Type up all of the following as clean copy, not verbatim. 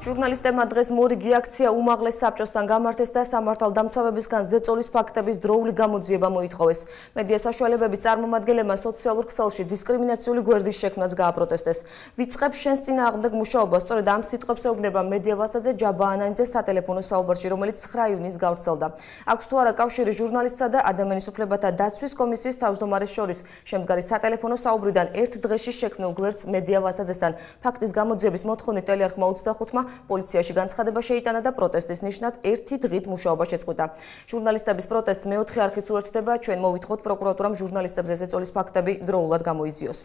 ჟურნალისტებმა დღეს მორიგი აქცია უმაღლეს საბჭოსთან გამართეს და სამართალდამცავებისგან ზეწოლის ფაქტების დროული გამოძიება მოითხოვეს. მედია საშუალებების წარმომადგენლებმა სოციალურ ქსელში დისკრიმინაციული გვერდის შექმნას გააპროტესტეს. ვიწყებ შენს წინააღმდეგ მუშაობას, სწორედ ამ სიტყვებს ეუბნება მედია ვასაძე ჯაბა ანანიძე სატელეფონო საუბარში, რომელიც 9 ივნისს გავრცელდა. აქვს თუ არა კავშირი ჟურნალისტსა და ადამიანის უფლებათა დაცვის კომისიის თავმჯდომარეს შორის შემდგარი სატელეფონო საუბრიდან ერთ დღეში შექმნილ გვერდს მედია ვასაძესთან ფაქტის გამოძიების მოთხოვნით ტელეარხმა 25-მა პოლიციაში განცხადება შეიტანა და პროტესტის ნიშნად ერთი დღით მუშაობა შეწყვიტა. ჟურნალისტების პროტესტს მეოთხე არხიც უერთდება, ჩვენ მოვითხოთ პროკურატურამ ჟურნალისტებზე ზეწოლის ფაქტები დროულად გამოიძიოს.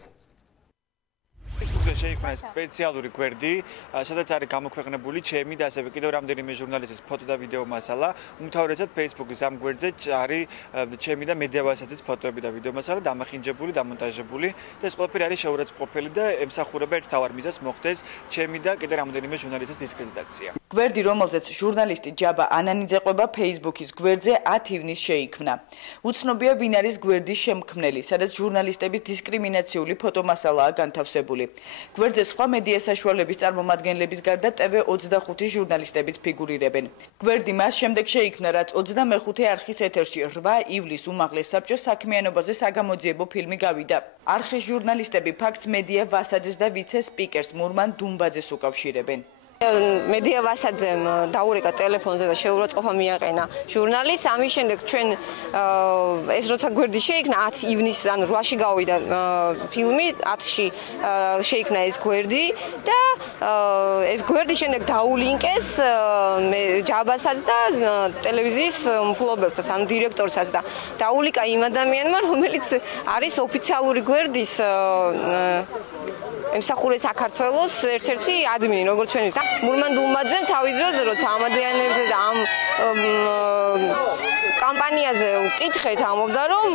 Facebook-ზე შეიქმნა სპეციალური გვერდი, სადაც არის გამოქვეყნებული ჩემი და ასევე კიდევ რამდენიმე ჟურნალისტის ფოტო და ვიდეო მასალა. უმთავრესად Facebook-ის ამ გვერდზე არის ჩემი და მედია ვასაძის ფოტოები და ვიდეო მასალა დამახინჯებული, დამონტაჟებული და ეს ყველაფერი არის შეურაცხმყოფელი და ემსახურება ერთ მთავარ მიზანს მოხდეს ჩემი და კიდევ რამდენიმე ჟურნალისტის დისკრედიტაცია. გვერდი, რომელზეც ჟურნალისტი ჯაბა ანანიძე ყვება Facebook-ის გვერდზე 10 ივნისს შეიქმნა. უცნობია ვინ არის გვერდის შემქმნელი, სადაც ჟურნალისტების დისკრიმინაციული ფოტომასალაა განთავსებული. გვერდზე სხვა მედია საშუალების წარმომადგენლების გარდა TV25 ჟურნალისტებიც ფიგურირებენ. გვერდი მას შემდეგ შეიქმნა, რაც 25 არხის ეთერში 8 ივლისს უმაღლეს საბჭოს საქმიანობაზე საგამოძიებო ფილმი გავიდა. არხის ჟურნალისტები ფაქტს მედია ვასაძეს და ვიცე-სპიკერს მურმან დუმბაძეს უკავშირებენ. მედია ვასაძემ დაურეკა ტელეფონზე და შეურაცხყოფა მიაყენა ჟურნალისტს. ამის შემდეგ ჩვენ ეს როცა გვერდი შეიქმნა 10 ივნისს ან 8-ში გავიდა ფილმი, 10-ში შეიქმნა ეს გვერდი და ეს გვერდი შემდეგ დაულინკეს ჯაბასაც და ტელევიზიის მფლობელსაც, ანუ დირექტორსაც და დაულიკა იმ ადამიანმა, რომელიც არის ოფიციალური გვერდის ემსახურე საქართველოს ერთ-ერთი ადმინი, როგორც ჩვენ ვიცით. მურმან დუმბაძემ თავის დროზე როცა ამ ადამიანებზე და ამ კამპანიაზე უკითხეთ, ამბობდა, რომ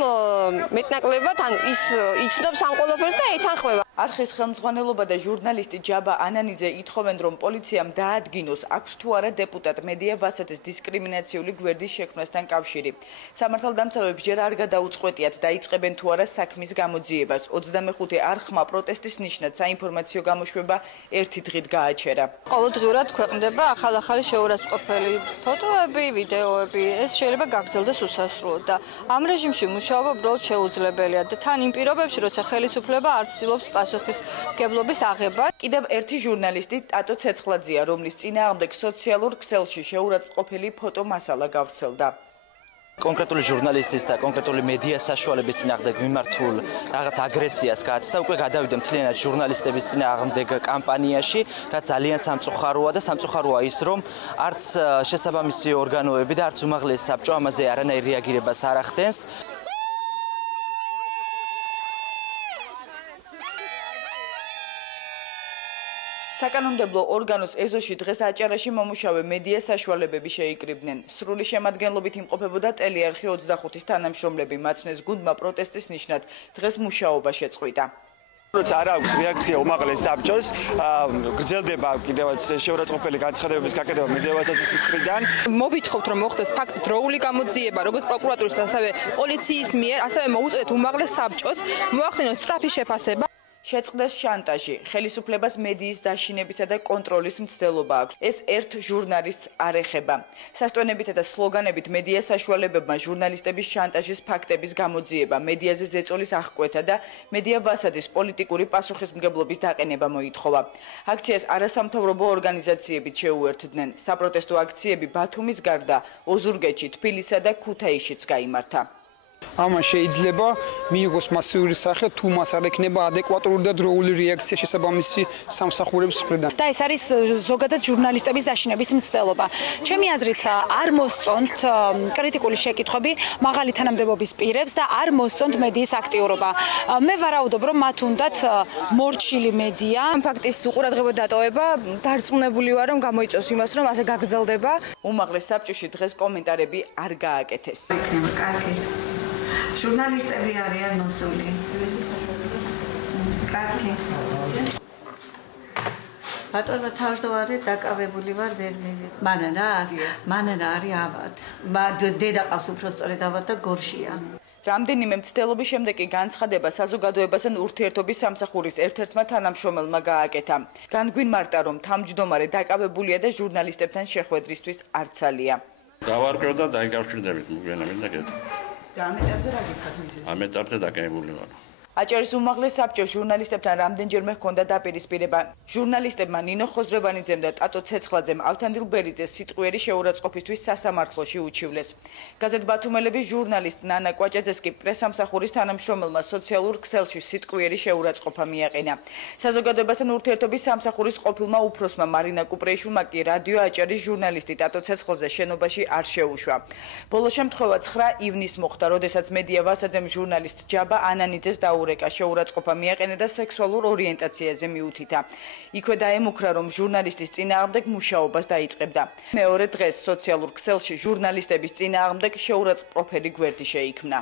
მეტნაკლებად ან ის იცნობს ამ ყველაფერს და ეთანხმება. არხის ხელმძღვანელობა და ჟურნალისტი ჯაბა ანანიძე ითხოვენ, რომ პოლიციამ დაადგინოს, აქვს თუ არა დეპუტატ მედია ვასაძეს დისკრიმინაციული გვერდის შექმნასთან კავშირი. სამართალდამცავებს ჯერ არ გადაუწყვეტიათ, დაიწყებენ თუ არა საქმის გამოძიებას. 25 არხმა პროტესტის ნიშნად საინფორმაციო გამოშვება ერთი დღით გააჩერა. ყოველდღიურად ქვეყნდება ახალ-ახალი შეურაცხყოფელი ფოტოები, ვიდეოები. ეს შეიძლება გაგრძელდეს უსასრულოდ და ამ რეჟიმში მუშაობა უბრალოდ შეუძლებელია და თან იმ პირობებში, როცა ხელისუფლება არ ცდილობს პასუხისმგებლობის აღება. კიდევ ერთი ჟურნალისტი ტატო ცეცხლაძეა, რომლის წინააღმდეგ სოციალურ ქსელში შეურაცხყოფელი ფოტომასალა გავრცელდა. კონკრეტული ჟურნალისტის და კონკრეტული მედია საშუალების წინააღმდეგ მიმართულ რაღაც აგრესიას გააცდა. უკვე გადავიდა მთლიანად ჟურნალისტების წინააღმდეგ კამპანიაში, რაც ძალიან სამწუხაროა და სამწუხაროა ის, რომ არც შესაბამისი ორგანოები და არც უმაღლესი საბჭო ამაზე არანაირ რეაგირებას არ ახდენს. საკანონმდებლო ორგანოს ეზოში დღეს აჭარაში მომუშავე მედია საშუალებები შეიკრიბნენ. სრული შემადგენლობით იმყოფებოდა ტელეარხი 25-ის თანამშრომლები. მაცნეს გუნდმა პროტესტის ნიშნად დღეს მუშაობა შეწყვიტა. როცა არ აქვს რეაქცია უმაღლეს საბჭოს, გრძელდება კიდევაც შეურაცხყოფელი განცხადებების გაკეთება მედია ვასაძის მხრიდან. მოვითხოვთ, რომ მოხდეს ფაქტ დროული გამოძიება, როგორც პროკურატურის, ასევე პოლიციის მიერ, ასევე მოუწოდეთ უმაღლეს საბჭოს მოახდინოს სწრაფი შეფასება. შეწყდეს შანტაჟი, ხელისუფლებას მედიის დაშინებისა და კონტროლის მცდელობა აქვს. ეს ერთ ჟურნალისტს არ ეხება. სასტვენებითა და სლოგანებით მედია საშუალებებმა ჟურნალისტების შანტაჟის ფაქტების გამოძიება, მედიაზე ზეწოლის აღკვეთა და მედია ვასაძის პოლიტიკური პასუხისმგებლობის დაყენება მოითხოვა. აქციას არასამთავრობო ორგანიზაციებიც შეუერთდნენ. საპროტესტო აქციები ბათუმის გარდა ოზურგეთში, თბილისსა და ქუთაისშიც გაიმართა. ამან შეიძლება მიიღოს მასიური სახე, თუ მას არ ექნება ადეკვატური და დროული რეაქცია შესაბამისი სამსახურების მხრიდან. და ეს არის ზოგადად ჟურნალისტების დაშინების მცდელობა. ჩემი აზრით არ მოსწონთ კრიტიკული შეკითხვები მაღალი თანამდებობის პირებს და არ მოსწონთ მედიის აქტიურობა. მე ვარაუდობ, რომ მათ უნდათ მორჩილი მედია. ამ ფაქტის უყურადღებო დატოვება დარწმუნებული ვარ, რომ გამოიწვევს იმას, რომ ასე გაგრძელდება. უმაღლეს საბჭოში დღეს კომენტარები არ გააკეთეს. კარგი. ჟურნალისტები არიან მოსული. კარგი. ბატონო თავმჯდომარე დაკავებული ვარ, ვერ მივიღე. მანანა არის ავად. დედა ყავს უფრო სწორედ ავად და გორშია. რამდენიმე მცდელობის შემდეგ კი განცხადება საზოგადოებასთან ურთიერთობის სამსახურის ერთ-ერთმა თანამშრომელმა გააკეთა. განგვიმარტა, რომ თავმჯდომარე დაკავებულია და ჟურნალისტებთან შეხვედრისთვის არცალია. დავარკვევ და დაიკავშირდებით მოგვიანებით და გეტყვი. და ამ ეტაპზე რა გიქხათ მისის? ამ ეტაპზე დაკავებული ვარ. აჭარის უმაღლეს საბჭოს ჟურნალისტებთან რამდენჯერმე ჰქონდა დაპირისპირება. ჟურნალისტებმა ნინო ხოზრევანიძემ და ტატო ცეცხლაძემ ავთანდილ ბერიძეს სიტყვიერი შეურაცხყოფისთვის სასამართლოში უჩივლეს. გაზეთ ბათუმელების ჟურნალისტ ნანა კვაჭაძეს კი პრესამსახურის თანამშრომელმა სოციალურ ქსელში სიტყვიერი შეურაცხყოფა მიაყენა. საზოგადოებასთან ურთიერთობის სამსახურის ყოფილმა უფროსმა მარინა კუპრეიშვილმა კი რადიო აჭარის ჟურნალისტი ტატო ცეცხლაძე შენობაში არ შეუშვა. ბოლო შემთხვევა 9 ივნისს მოხდა, როდესაც მედია ვასაძემ ჟურნალისტ ჯაბა ანანიძეს ურეკა შეურაცხყოფა მიაყენა და სექსუალურ ორიენტაციაზე მიუთითა. იქვე დაემუქრა, რომ ჟურნალისტის წინააღმდეგ მუშაობას დაიწყებდა. მეორე დღეს სოციალურ ქსელში ჟურნალისტების წინააღმდეგ შეურაცხყოფელი გვერდი შეიქმნა.